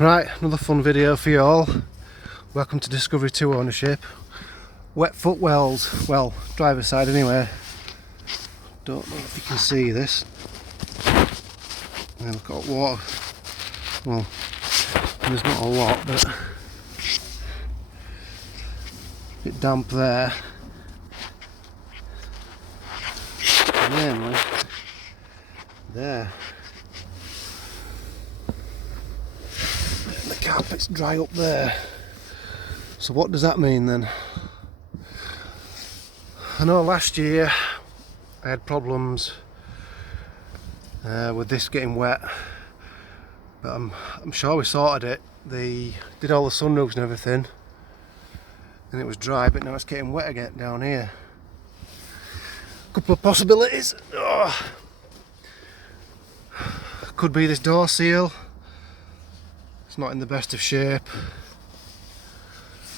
Right, another fun video for you all. Welcome to Discovery 2 ownership. Wet footwells, well, driver's side anyway. Don't know if you can see this. They've got water. Well, there's not a lot, but a bit damp there. Namely, there. The carpet's dry up there. So what does that mean then? I know last year I had problems with this getting wet, but I'm sure we sorted it. They did all the sunroofs and everything, and it was dry, but now it's getting wet again down here. Couple of possibilities. Oh. Could be this door seal. It's not in the best of shape.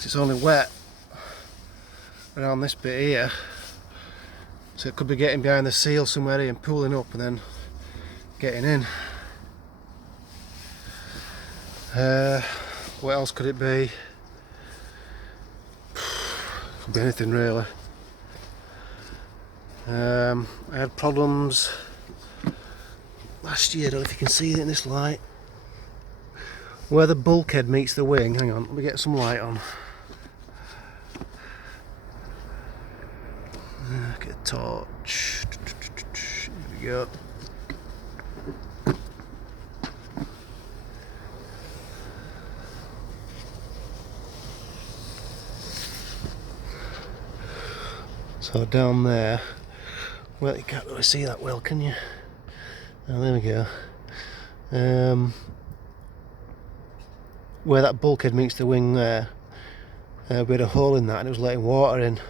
It's only wet around this bit here, so it could be getting behind the seal somewhere here and pulling up and then getting in. What else could it be? Could be anything really. I had problems last year, I don't know if you can see it in this light, where the bulkhead meets the wing. Hang on, let me get some light on. Get a torch. Here we go. So down there, well, you can't really see that well, can you? Oh, there we go. Where that bulkhead meets the wing there, we had a hole in that and it was letting water in,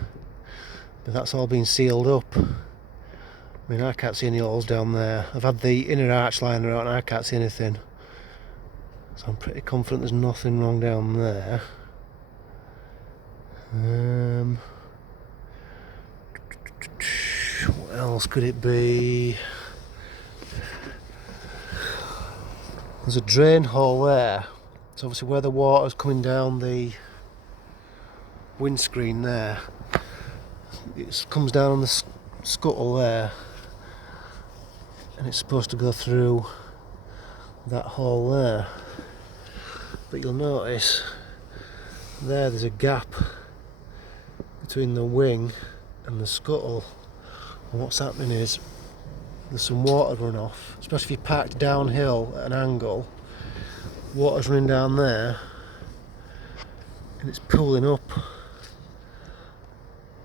but that's all been sealed up. I mean, I can't see any holes down there. I've had the inner arch liner out and I can't see anything, so I'm pretty confident there's nothing wrong down there. What else could it be? There's a drain hole there. It's obviously where the water's coming down the windscreen there. It comes down on the scuttle there, and it's supposed to go through that hole there. But you'll notice there's a gap between the wing and the scuttle. And what's happening is there's some water run off, especially if you're parked downhill at an angle. Water's running down there and it's pooling up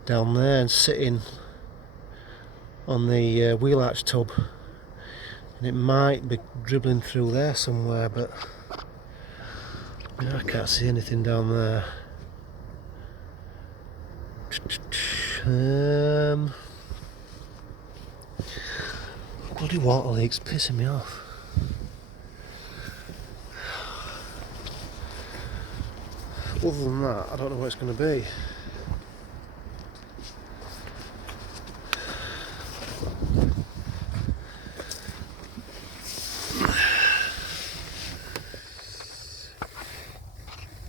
down there and sitting on the wheel arch tub, and it might be dribbling through there somewhere, but I can't see anything down there. Bloody water leaks pissing me off. Other than that, I don't know what it's going to be.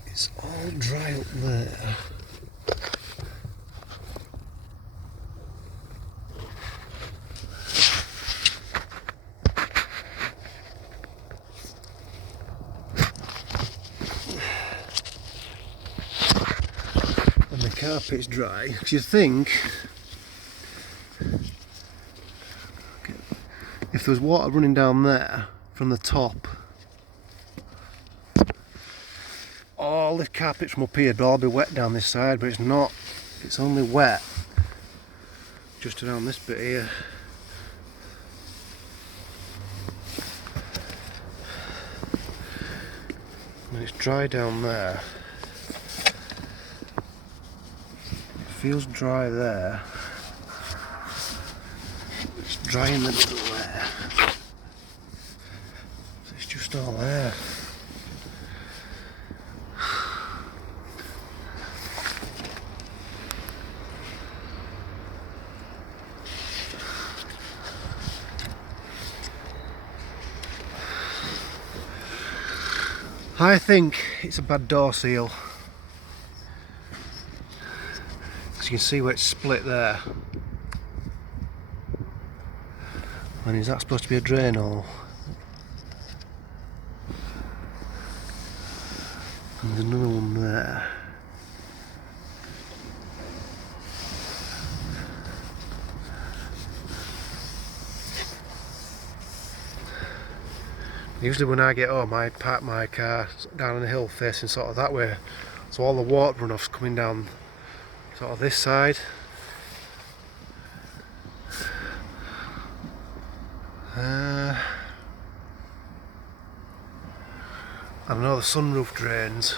It's all dry up there. And the carpet's dry, because you think if there was water running down there from the top, all the carpet from up here would all be wet down this side, but it's not. It's only wet just around this bit here. And it's dry down there. It feels dry there. It's dry in the middle there. So it's just all there. I think it's a bad door seal. As you can see where it's split there. And is that supposed to be a drain hole? And there's another one there. Usually when I get home I park my car down on the hill facing sort of that way, so all the water runoff's coming down sort of this side. I know the sunroof drains,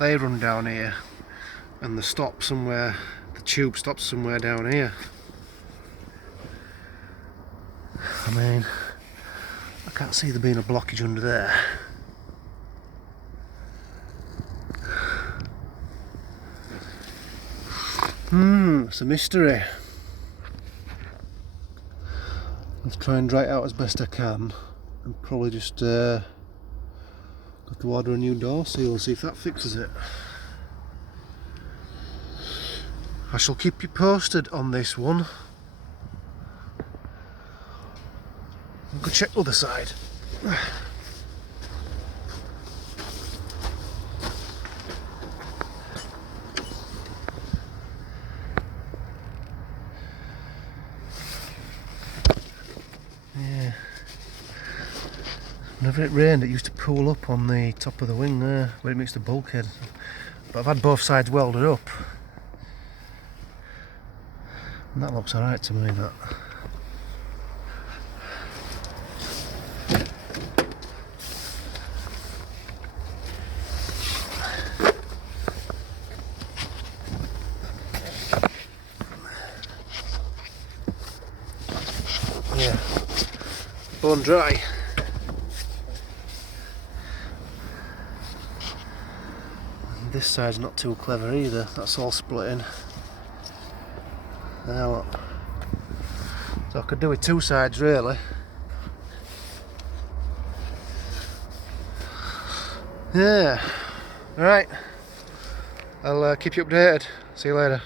they run down here, and the tube stops somewhere down here. I mean, I can't see there being a blockage under there. It's a mystery. Let's try and dry it out as best I can, and probably just have to order a new door seal and see if that fixes it. I shall keep you posted on this one. I'll go check the other side. Yeah. Whenever it rained, it used to pool up on the top of the wing there, where it meets the bulkhead. But I've had both sides welded up. And that looks alright to me, that. Yeah, bone dry. And this side's not too clever either, that's all splitting. Now what? So I could do with two sides really. Yeah, alright, I'll keep you updated, see you later.